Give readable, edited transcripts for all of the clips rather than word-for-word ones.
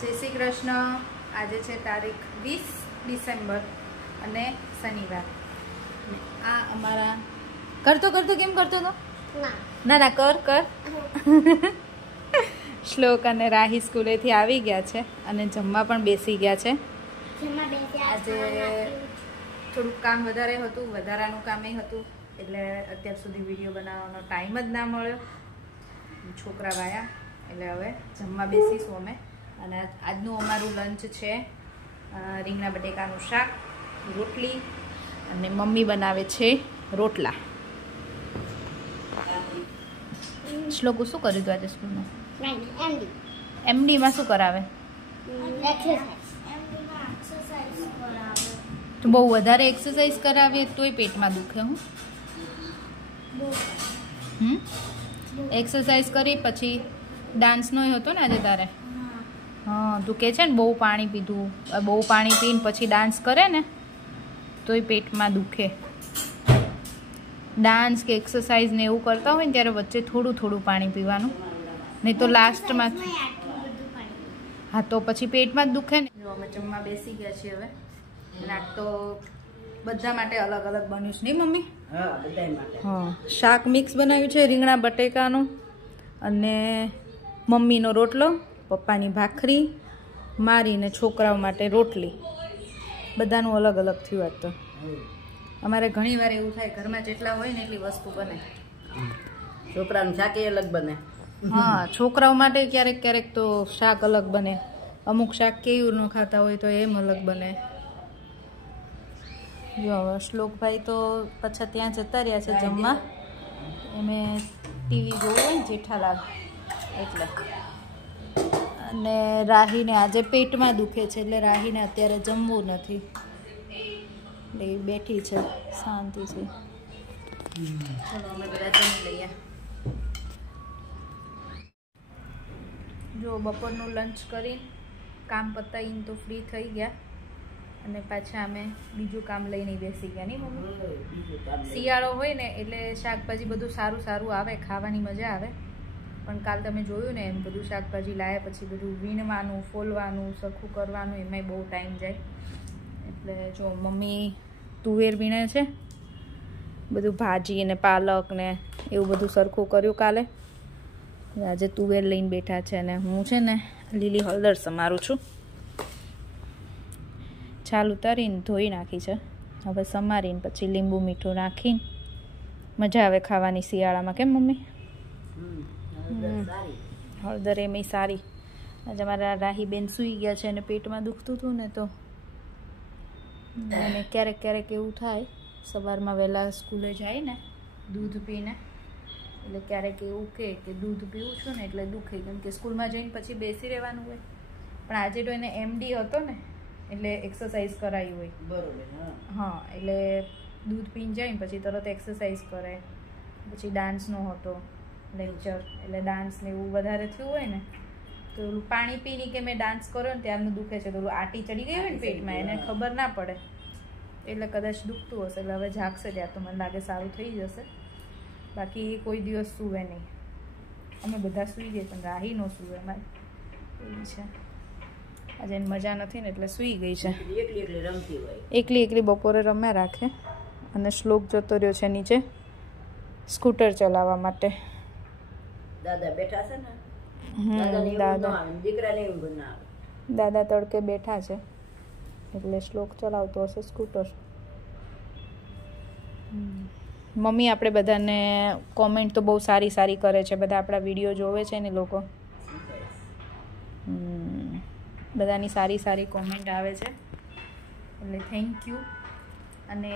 જય શ્રી કૃષ્ણ। આજે છે તારીખ 20 ડિસેમ્બર અને શનિવાર। આ અમારા કરતો કેમ કરતો હતો? ના ના કર શ્લોક અને રાહી સ્કૂલેથી આવી ગયા છે અને જમવા પણ બેસી ગયા છે। આજે થોડુંક કામ વધારાનું કામ હતું એટલે અત્યાર સુધી વિડીયો બનાવવાનો ટાઈમ જ ના મળ્યો। છોકરા વાયા એટલે હવે જમવા બેસીશું અમે। અને આજનું અમારું લંચ છે રીંગણા બટેકાનું શાક, રોટલી અને મમ્મી બનાવે છે રોટલા। શ્લોક શું કર્યું હતું આજે સ્કૂલમાં? એમડીમાં શું કરાવે? તો બહુ વધારે એક્સરસાઇઝ કરાવીએ તોય પેટમાં દુખે। હું એક્સરસાઇઝ કરી પછી ડાન્સનો હતો ને આજે તારે? હા, તું કહે છે ને બહુ પાણી પીધું, બહુ પાણી પીને પછી ડાન્સ કરે ને તોય પેટમાં દુખે। ડાન્સ કે એક્સરસાઇઝ ને એવું કરતા હોય ને ત્યારે વચ્ચે થોડું પાણી પીવાનું, નહીં તો લાસ્ટમાં હા તો પછી પેટમાં જ દુખે ને। જો અમે જમવા બેસી ગયા છીએ હવે। નાક તો બધા માટે અલગ અલગ બન્યું છે નહીં મમ્મી? હા, બધા માટે। હા, શાક મિક્સ બનાવ્યું છે રીંગણા બટેકાનું, અને મમ્મીનો રોટલો, પપ્પાની ભાખરી, મારી ને છોકરાઓ માટે રોટલી। બધાનું અલગ અલગ થયું આજ તો। અમારે ઘણી વાર એવું થાય ઘરમાં જેટલા હોય ને એટલી વસ્તુ બને। છોકરાનું શાક અલગ બને। હા, છોકરાઓ માટે ક્યારેક તો શાક અલગ બને, અમુક શાક કેવું ન ખાતા હોય તો એમ અલગ બને। જો શ્લોકભાઈ તો પાછા ત્યાં જતા રહ્યા છે જમવા। એમે ટીવી જોવું હોય ને જેઠાલાલ એટલે। અને રાહીને આજે પેટમાં દુખે છે એટલે રાહીને અત્યારે જમવું નથી એટલે એ બેઠી છે શાંતિથી। ચલો અમે બધા જમી લઈએ। જો બપોરનું લંચ કરીને કામ પતાવીને તો ફ્રી થઈ ગયા અને પાછા અમે બીજું કામ લઈને બેસી ગયા નહીં મમ્મી? શિયાળો હોય ને એટલે શાકભાજી બધું સારું આવે, ખાવાની મજા આવે। પણ કાલ તમે જોયું ને એમ બધું શાકભાજી લાવ્યા પછી બધું વીણવાનું, ફોલવાનું, સરખું કરવાનું એમાંય બહુ ટાઈમ જાય। એટલે જો મમ્મી તુવેર વીણે છે, બધું ભાજી અને પાલક ને એવું બધું સરખું કર્યું કાલે। આજે તુવેર લઈને બેઠા છે અને હું છે ને લીલી હળદર સમારું છું। છાલ ઉતારીને ધોઈ નાખી છે, હવે સમારીને પછી લીંબુ મીઠું નાખીને મજા આવે ખાવાની શિયાળામાં, કેમ મમ્મી? હળદર એમ સારી। આજે અમારા રાહીબેન સૂઈ ગયા છે અને પેટમાં દુખતું હતું ને તો અને ક્યારેક એવું થાય સવારમાં વહેલા સ્કૂલે જાય ને દૂધ પીને એટલે ક્યારેક એવું કે દૂધ પીવું છું ને એટલે દુખે, કેમ કે સ્કૂલમાં જઈને પછી બેસી રહેવાનું હોય। પણ આજે તો એને એમડી હતો ને એટલે એક્સરસાઇઝ કરાવી હોય, બરોબર? હા, એટલે દૂધ પીને જાય ને પછી તરત એક્સરસાઇઝ કરે। પછી ડાન્સનો હતો લેક્ચર એટલે ડાન્સ ને એવું વધારે થયું હોય ને તો ઓલું પાણી પીને કે મેં ડાન્સ કર્યો ને ત્યારનું દુખે છે, તો ઓલું આટી ચડી ગઈ હોય ને પેટમાં એને ખબર ના પડે એટલે કદાચ દુખતું હશે। એટલે હવે જાગશે ત્યાં તો મને લાગે સારું થઈ જશે। બાકી કોઈ દિવસ સૂવે નહીં, અમે બધા સૂઈ ગઈ પણ રાહી ન સૂવે અમારે એવી છે। આજે એને મજા નથી ને એટલે સૂઈ ગઈ છે, એકલી બપોરે રમ્યા રાખે। અને શ્લોક જતો રહ્યો છે નીચે સ્કૂટર ચલાવવા માટે। દાદા બેઠા છે ને, દાદા તડકે બેઠા છે એટલે શ્લોક ચલાવતો હશે સ્કૂટર। મમ્મી આપણે બધાને કોમેન્ટ તો બહુ સારી કરે છે, બધા આપણા વિડીયો જોવે છે ને લોકો, બધાની સારી કોમેન્ટ આવે છે એટલે થેન્ક યુ। અને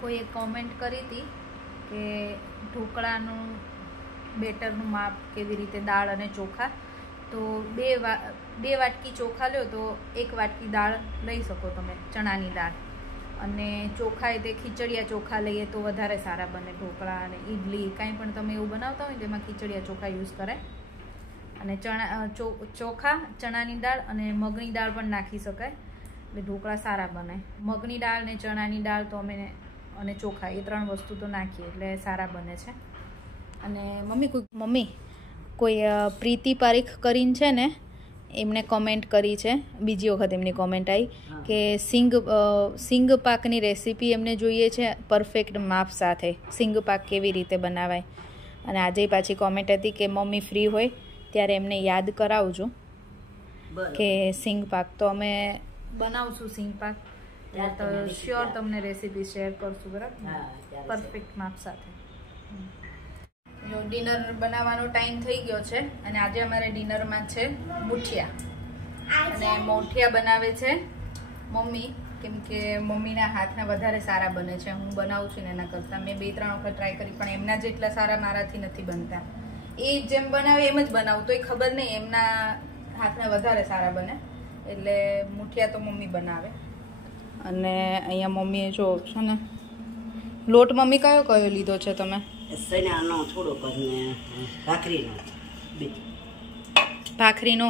કોઈએ કોમેન્ટ કરી હતી કે ઢોકળાનું બેટરનું માપ કેવી રીતે, દાળ અને ચોખા, તો બે વાટકી ચોખા લો તો 1 વાટકી દાળ લઈ શકો તમે, ચણાની દાળ। અને ચોખા એ તે ખીચડિયા ચોખા લઈએ તો વધારે સારા બને ઢોકળા અને ઇડલી, કાંઈ પણ તમે એવું બનાવતા હોય તેમાં ખીચડિયા ચોખા યુઝ કરાય। અને ચોખા, ચણાની દાળ અને મગની દાળ પણ નાખી શકાય એટલે ઢોકળા સારા બને। મગની દાળ ને ચણાની દાળ તો અમે અને ચોખા એ 3 વસ્તુ તો નાખીએ એટલે સારા બને છે। અને મમ્મી કોઈ પ્રીતિ પારીખ કરીને છે ને એમને કોમેન્ટ કરી છે, બીજી વખત એમની કોમેન્ટ આવી કે સિંગ પાકની રેસીપી એમને જોઈએ છે પરફેક્ટ માપ સાથે. સિંગ પાક કેવી રીતે બનાવાય. અને આજે પાછી કોમેન્ટ હતી કે મમ્મી ફ્રી હોય ત્યારે એમને યાદ કરાવજો કે સિંગ પાક. તો અમે બનાવશું સિંગ પાક, તો શ્યોર તમને રેસીપી શેર કરશું, બરાબર? પરફેક્ટ માપ સાથે. જો ડિનર બનાવવાનો ટાઈમ થઈ ગયો છે અને આજે અમારે ડિનરમાં છે મુઠિયા. અને મુઠિયા બનાવે છે મમ્મી, કેમ કે મમ્મીના હાથના વધારે સારા બને છે. હું બનાવું છું ને એના કરતાં મેં 2-3 વખત ટ્રાય કરી, પણ એમના જેટલા સારા મારાથી નથી બનતા. એ જેમ બનાવે એમ જ બનાવું, તો એ ખબર નહીં એમના હાથના વધારે સારા બને. એટલે મુઠિયા તો મમ્મી બનાવે. અને અહીંયા મમ્મીએ જો છો ને લોટ મમ્મી કયો કયો લીધો છે તમે? સૈનાનો થોડોક અને ભાખરીનો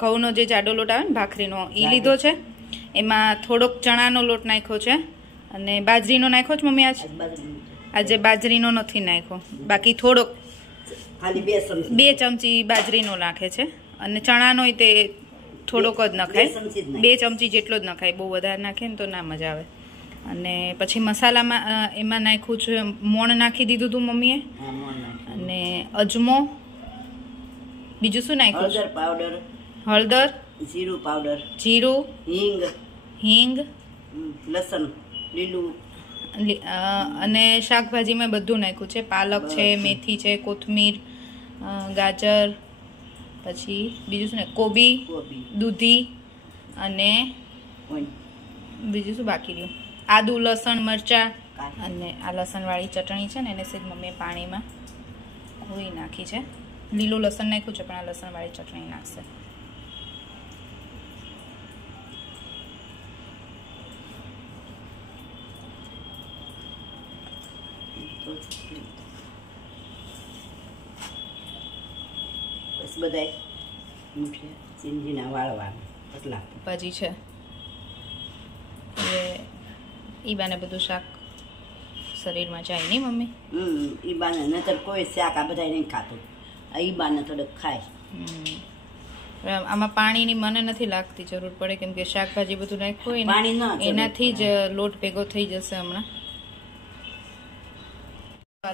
ઘઉંનો જે જાડો લોટ આવે ને ભાખરીનો એ લીધો છે. એમાં થોડોક ચણાનો લોટ નાખ્યો છે અને બાજરીનો નાખ્યો છે મમ્મી આજે બાજરીનો નથી નાખ્યો, બાકી થોડોક 2 ચમચી બાજરીનો નાખે છે. અને ચણાનો તે થોડોક જ નખાય, 2 ચમચી જેટલો જ નખાય, બહુ વધારે નાખે ને તો ના મજા આવે. અને પછી મસાલામાં એમાં નાખ્યું છે મોણ નાખી દીધું હતું મમ્મીએ, અને અજમો, બીજું શું નાખ્યું? હળદર, જીરું પાવડર, હિંગ, લસણ લીલું, અને શાકભાજીમાં બધું નાખ્યું છે. પાલક છે, મેથી છે, કોથમીર, ગાજર, પછી બીજું શું ને કોબી, દૂધી, અને બીજું શું બાકી રહ્યું? આદુ, લસણ, મરચાં, અને આ લસણવાળી ચટણી છે ને એને સીધ મમ્મીએ પાણીમાં ધોઈ નાખી છે. લીલું લસણ નાખ્યું છે પણ આ લસણવાળી ચટણી નાખશે. બસ બધાય મુઠિયા સિંજીના વાળવાના પતલા ભાજી છે. એ ઈબાને બધું શાક શરીરમાં જાય નહીં મમ્મી? ઈબાને નતર કોઈ શાક આ બધા નહીં ખાતું, આ ઈબાને થોડુંક ખાય. આમાં પાણીની મને નથી લાગતી જરૂર પડે, કેમ કે શાકભાજી બધું નાખ્યું હોય ને એનાથી જ લોટ ભેગો થઈ જશે. હમણાં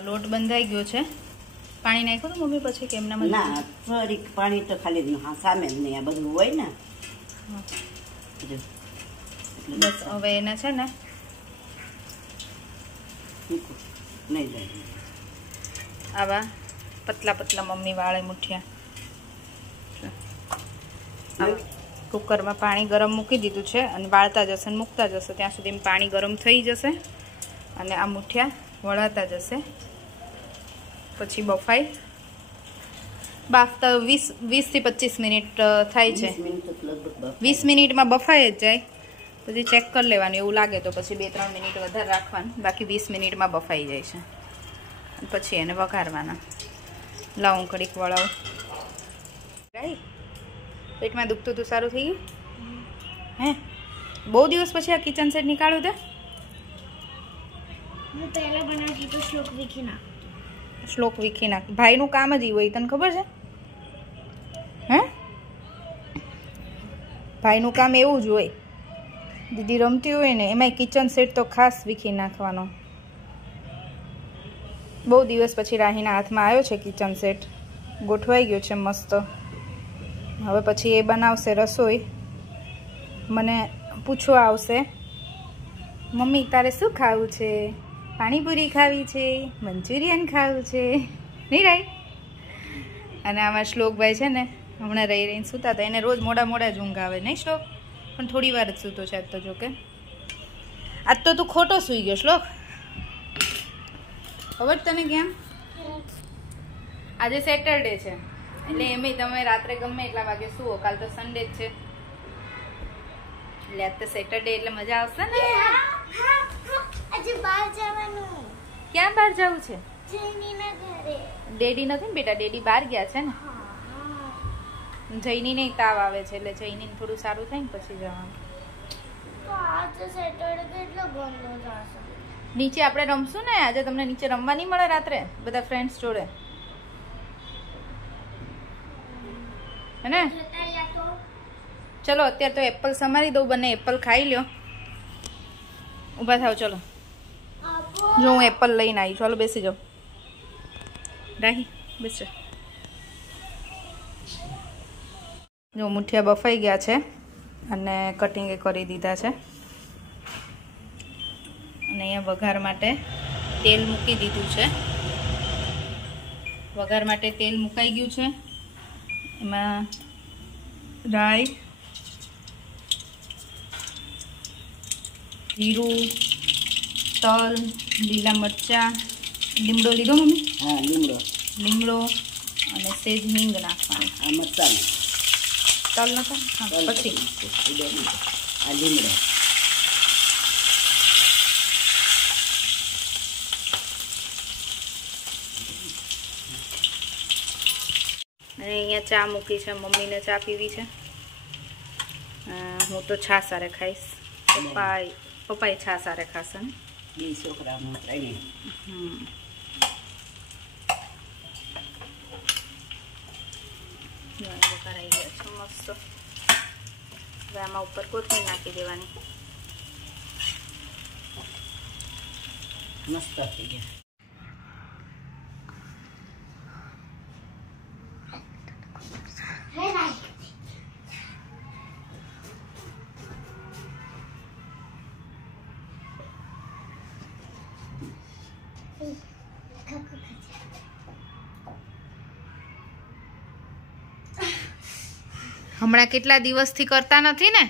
લોટ બંધાઈ ગયો છે. પાણી નાખ્યું તો મમ્મી પછી કે એમના? ના, થોડીક પાણી તો ખાલી સામે જ નહીં, આ બધું હોય ને. બસ હવે એને છે ને આવા પતલા પતલા મમ્મી વાળે મુઠિયા. કુકરમાં પાણી ગરમ મૂકી દીધું છે અને વાળતા જશે ને મૂકતા જશે ત્યાં સુધી પાણી ગરમ થઈ જશે અને આ મુઠિયા વળાતા જશે. પછી બફાઈ બાફતા 20 થી 25 મિનિટ થાય છે. 20 મિનિટમાં બફાઈ જ જાય. પછી ચેક કરી લેવાનું, એવું લાગે તો પછી 2-3 મિનિટ વધારે રાખવાનું, બાકી 20 મિનિટમાં બફાઈ જાય છે. પછી એને વઘારવાના. લાવું કડીક વળાવું. પેટમાં દુખતું તું સારું થઈ ગયું? હે, બહુ દિવસ પછી આ કિચન સેટ નીકાળ્યું તે? શ્લોક વિખી નાખ. ભાઈનું કામ જ એવું હોય, તને ખબર છે? હે, ભાઈનું કામ એવું જ હોય. દીદી રમતી હોય ને એમાંય કિચન સેટ તો ખાસ વીખી નાખવાનો. બહુ દિવસ પછી રાહીના હાથમાં આવ્યો છે કિચન સેટ, ગોઠવાઈ ગયો છે મસ્ત. હવે પછી એ બનાવશે રસોઈ. મને પૂછવા આવશે, મમ્મી તારે શું ખાવું છે? પાણીપુરી ખાવી છે, મંચુરિયન ખાવું છે, નહીં રાઈ? અને આમાં શ્લોકભાઈ છે ને હમણાં રહીને સૂતા હતા, એને રોજ મોડા જ ઊંઘ આવે નહીં શ્લોક? પણ થોડી વાર જ સૂતો છે આજ તો. જો કે આજ તો તું ખોટો સૂઈ ગયો શ્લોક. ખબર તને કેમ? આજે સેટરડે છે એટલે એમ તમે રાત્રે ગમે એટલા વાગે સુવો. કાલ તો સન્ડે જ છે એટલે આજ તો સેટરડે એટલે મજા આવશે ને. આજે બહાર જવાનું. ક્યાં બહાર જવું છે? જૈનીના ઘરે. ડેડી નથી ને બેટા, ડેડી બહાર ગયા છે ને. જૈની નહીં તાવ આવે છે એટલે જૈની થોડું સારું થાય ને પછી જવાનું. તો આજે સેટરડે કેટલો ગંદો જશે. નીચે આપણે રમશું ને આજે. તમને નીચે રમવા નહીં મળે રાત્રે બધા ફ્રેન્ડ્સ જોડે? હે ને? ચલો અત્યારે તો એપલ સમારી દઉં, બંને એપલ ખાઈ લ્યો. ઊભા થાવ, ચલો. જો હું એપલ લઈને આવી. ચાલો બેસી જાઓ. રાહી બેસ. જો મુઠિયા બફાઈ ગયા છે અને કટિંગ કરી દીધા છે. અને અહીંયા વઘાર માટે તેલ મૂકી દીધું છે. વઘાર માટે તેલ મુકાઈ ગયું છે. એમાં રાઈ, જીરું, તલ, લીલા મરચાં, લીમડો લીધો મમ્મી? હા, લીમડો અને સેજ હિંગ નાખવાની. આ મરચાં, તલ નતો? હા, પછી આ લીમડો. અને અહીંયા ચા મૂકી છે. મમ્મીને ચા પીવી છે. હું તો છાશ સારે ખાઈશ. પપ્પાએ છાશ સારે ખાશે ને? 2 છોકરા ત્રણે. કરાઈ ગયા છે મસ્ત. હવે આમાં ઉપર કોથમીર નાખી દેવાની. મસ્ત થઈ ગયા. હમણાં કેટલા દિવસથી કરતા નથી ને?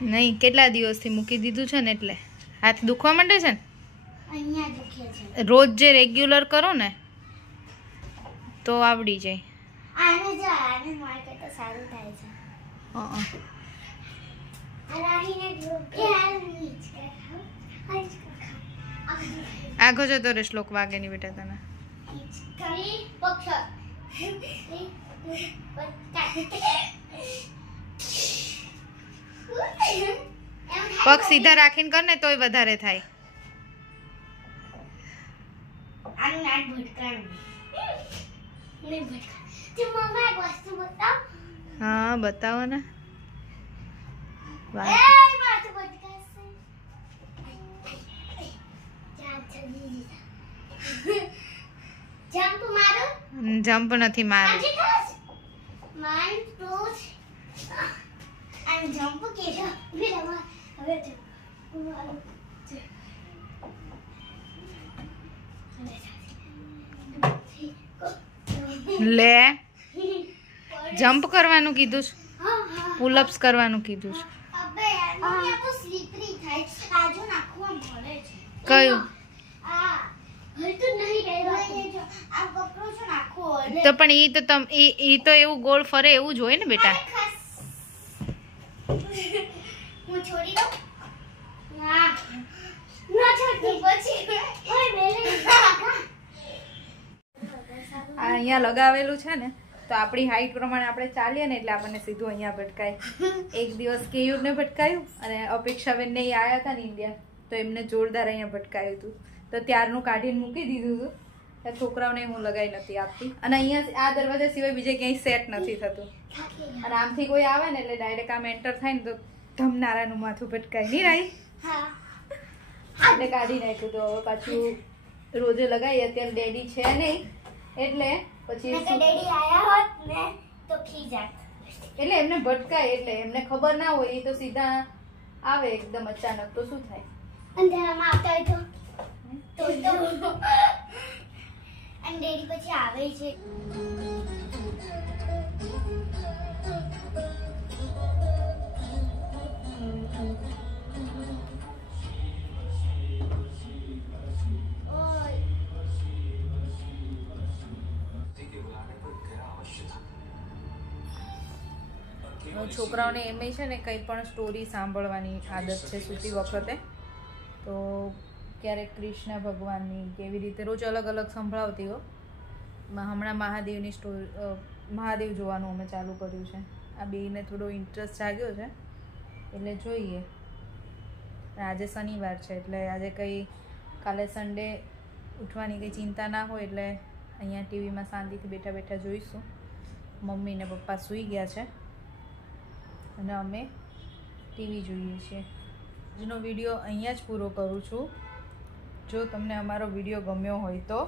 નહીં, કેટલા દિવસથી મૂકી દીધું છે ને એટલે હાથ દુખવા માંડે છે ને. રોજ જે રેગ્યુલર કરો ને તો આવડી જાય. આગો જતો રે શ્લોક વાગે ની બેટા તને. પગ સીધા રાખીને કર ને તોય વધારે થાય. હા બતાવો ને. જમ્પ નથી મારું. લે જમ્પ કરવાનું કીધું છે, પુલઅપ્સ કરવાનું કીધું છે. કયું? તો પણ ઈ તો એવું ગોળ ફરે એવું જ હોય ને બેટા. અહીંયા લગાવેલું છે ને તો આપણી હાઈટ પ્રમાણે આપણે ચાલીએ ને એટલે આપણને સીધું અહીંયા ભટકાય. એક દિવસ કેયુરને ભટકાયું અને અપેક્ષાબેન ને આવ્યા હતા ને ઇન્ડિયા તો એમને જોરદાર અહીંયા ભટકાયું હતું. તો ત્યારનું કાઢીને મૂકી દીધું હતું. છોકરાઓને હું લગાવી નથી આપતી. અને અહીંયા આ દરવાજા સિવાય બીજે ક્યાંય સેટ નથી થતું. અને આમથી કોઈ આવે ને એટલે ડાયરેક્ટ આમ એન્ટર થાય ને તો ધમનારાનું માથું ભટકાય નહીં રાઈ. એટલે કાઢી નાખ્યું. તો હવે પાછું રોજે લગાવી. અત્યારે ડેડી છે નહીં એટલે પછી એટલે એમને ભટકાય એટલે એમને ખબર ના હોય. એ તો સીધા આવે એકદમ અચાનક તો શું થાય. ડેડી પછી આવે છે. છોકરાઓને એમ છે ને કંઈ પણ સ્ટોરી સાંભળવાની આદત છે સૂતી વખતે. તો ક્યારેક કૃષ્ણ ભગવાનની કેવી રીતે રોજ અલગ અલગ સંભળાવતી હો. હમણાં મહાદેવની સ્ટોરી, મહાદેવ જોવાનું અમે ચાલુ કર્યું છે. આ બેને થોડો ઇન્ટરેસ્ટ જાગ્યો છે એટલે જોઈએ. આજે શનિવાર છે એટલે આજે કંઈ કાલે સન્ડે ઉઠવાની કંઈ ચિંતા ના હોય એટલે અહીંયા ટીવીમાં શાંતિથી બેઠા બેઠા જોઈશું. મમ્મી ને પપ્પા સૂઈ ગયા છે અને અમે ટીવી જોઈએ છીએ. આજનો વિડીયો અહીંયા જ પૂરો કરું છું. જો તમને અમારો વિડીયો ગમ્યો હોય તો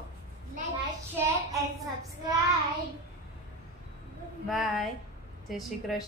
like, share and subscribe. Bye. જય શ્રી કૃષ્ણ.